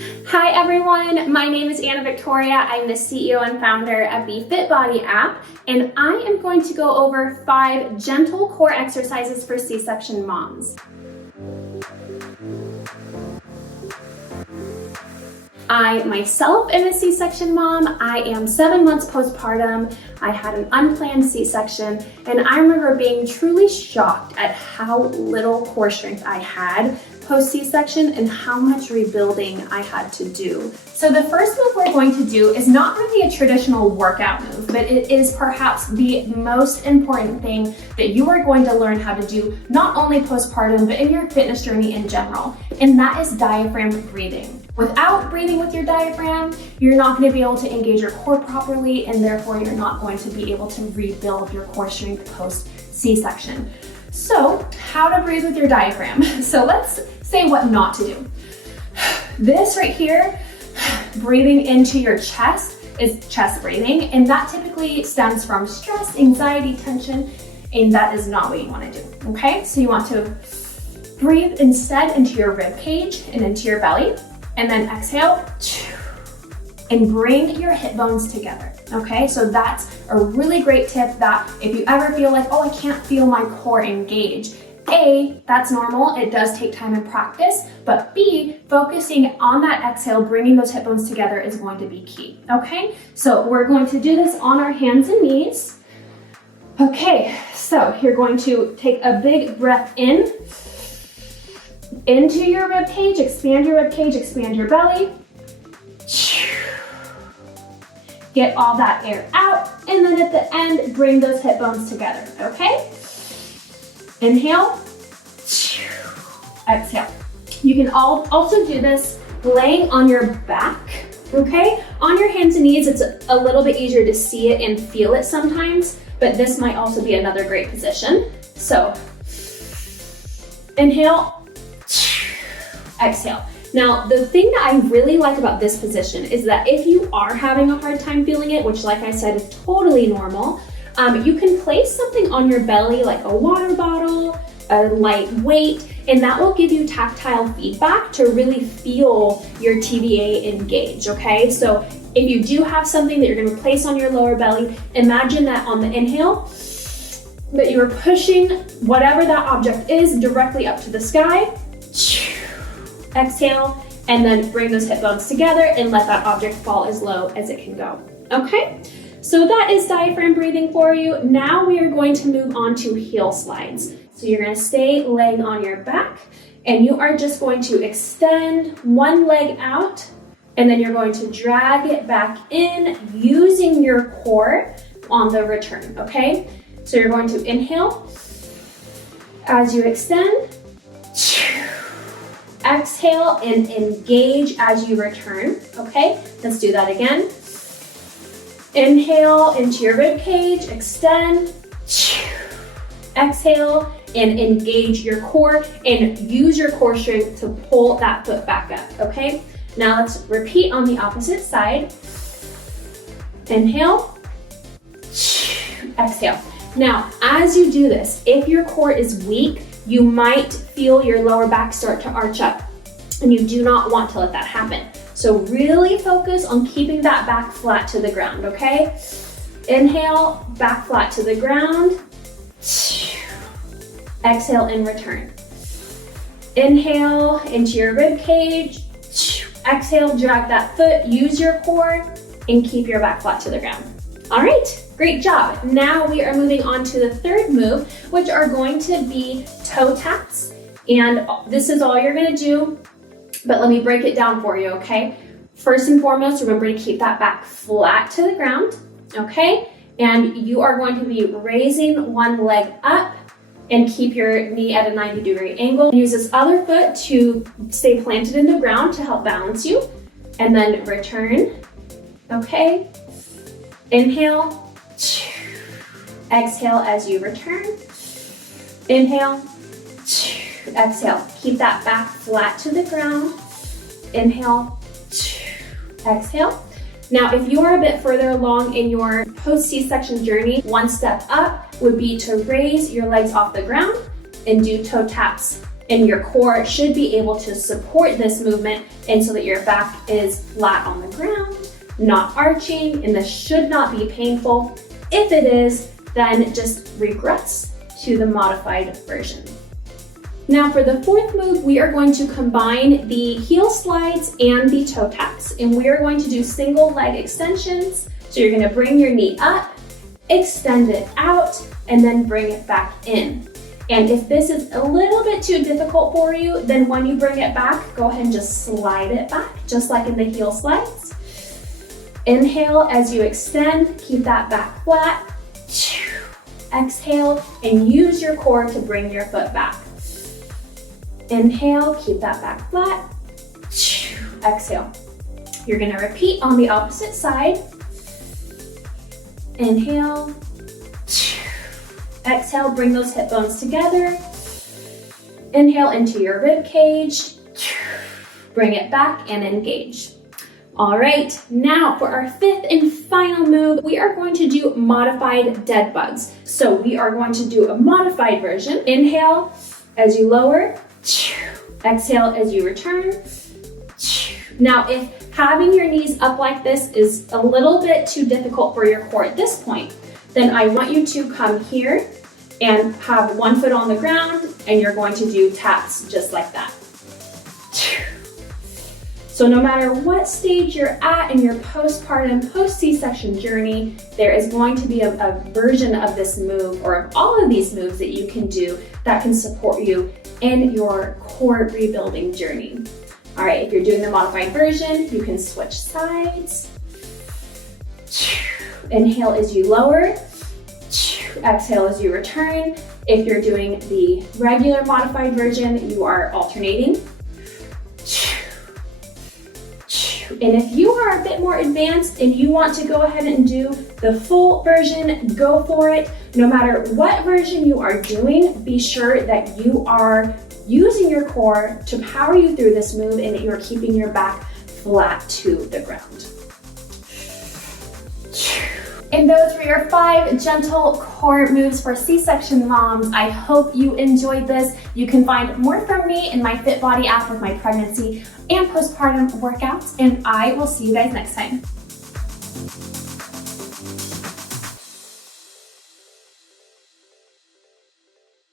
Hi everyone, my name is Anna Victoria. I'm the CEO and founder of the FitBody app, and I am going to go over 5 gentle core exercises for C-section moms. I myself am a C-section mom. I am 7 months postpartum. I had an unplanned C-section, and I remember being truly shocked at how little core strength I had post C-section and how much rebuilding I had to do. So the first move we're going to do is not really a traditional workout move, but it is perhaps the most important thing that you are going to learn how to do, not only postpartum, but in your fitness journey in general, and that is diaphragm breathing. Without breathing with your diaphragm, you're not going to be able to engage your core properly, and therefore you're not going to be able to rebuild your core strength post C-section. So how to breathe with your diaphragm. So let's say what not to do. This right here, breathing into your chest, is chest breathing, and that typically stems from stress, anxiety, tension, and that is not what you want to do, okay? So you want to breathe instead into your rib cage and into your belly, and then exhale, and bring your hip bones together, okay? So that's a really great tip that if you ever feel like, oh, I can't feel my core engage, A, that's normal, it does take time and practice, but B, focusing on that exhale, bringing those hip bones together is going to be key, okay? So we're going to do this on our hands and knees. Okay, so you're going to take a big breath in, into your rib cage, expand your belly. Get all that air out, and then at the end, bring those hip bones together, okay? Inhale, exhale. You can also do this laying on your back, okay? On your hands and knees, it's a little bit easier to see it and feel it sometimes, but this might also be another great position. So, inhale, exhale. Now, the thing that I really like about this position is that if you are having a hard time feeling it, which like I said is totally normal, you can place something on your belly like a water bottle, a light weight, and that will give you tactile feedback to really feel your TVA engage, okay? So if you do have something that you're gonna place on your lower belly, imagine that on the inhale, that you are pushing whatever that object is directly up to the sky. Exhale, and then bring those hip bones together and let that object fall as low as it can go, okay? So that is diaphragm breathing for you. Now we are going to move on to heel slides. So you're gonna stay laying on your back, and you are just going to extend one leg out, and then you're going to drag it back in using your core on the return, okay? So you're going to inhale as you extend, exhale and engage as you return, okay? Let's do that again. Inhale into your rib cage, extend, exhale and engage your core and use your core strength to pull that foot back up, okay? Now let's repeat on the opposite side. Inhale, exhale. Now, as you do this, if your core is weak, you might feel your lower back start to arch up, and you do not want to let that happen. So really focus on keeping that back flat to the ground, okay? Inhale, back flat to the ground. Exhale and return. Inhale into your rib cage. Exhale, drag that foot, use your core, and keep your back flat to the ground. All right, great job. Now we are moving on to the third move, which are going to be toe taps. And this is all you're gonna do, but let me break it down for you, okay? First and foremost, remember to keep that back flat to the ground, okay? And you are going to be raising one leg up and keep your knee at a 90-degree angle. Use this other foot to stay planted in the ground to help balance you. And then return, okay? Inhale, exhale as you return. Inhale, exhale. Keep that back flat to the ground. Inhale, exhale. Now, if you are a bit further along in your post-C-section journey, one step up would be to raise your legs off the ground and do toe taps and your core should be able to support this movement, and so that your back is flat on the ground, not arching, and this should not be painful. If it is, then just regress to the modified version. Now for the fourth move, we are going to combine the heel slides and the toe taps, and we are going to do single leg extensions. So you're going to bring your knee up, extend it out, and then bring it back in. And if this is a little bit too difficult for you, then when you bring it back, go ahead and just slide it back, just like in the heel slides. Inhale as you extend, keep that back flat. Exhale and use your core to bring your foot back. Inhale, keep that back flat. Exhale. You're gonna repeat on the opposite side. Inhale. Exhale, bring those hip bones together. Inhale into your rib cage. Bring it back and engage. All right, now for our fifth and final move, we are going to do modified dead bugs. So we are going to do a modified version. Inhale as you lower. Exhale as you return. Now, if having your knees up like this is a little bit too difficult for your core at this point, then I want you to come here and have one foot on the ground, and you're going to do taps just like that. So no matter what stage you're at in your postpartum, post-C-section journey, there is going to be a version of this move, or of all of these moves that you can do that can support you in your core rebuilding journey. All right, if you're doing the modified version, you can switch sides. Inhale as you lower. Exhale as you return. If you're doing the regular modified version, you are alternating. And if you are a bit more advanced and you want to go ahead and do the full version, go for it. No matter what version you are doing, be sure that you are using your core to power you through this move and that you are keeping your back flat to the ground. And those were your 5 gentle core moves for C-section moms. I hope you enjoyed this. You can find more from me in my Fit Body app with my pregnancy and postpartum workouts, and I will see you guys next time.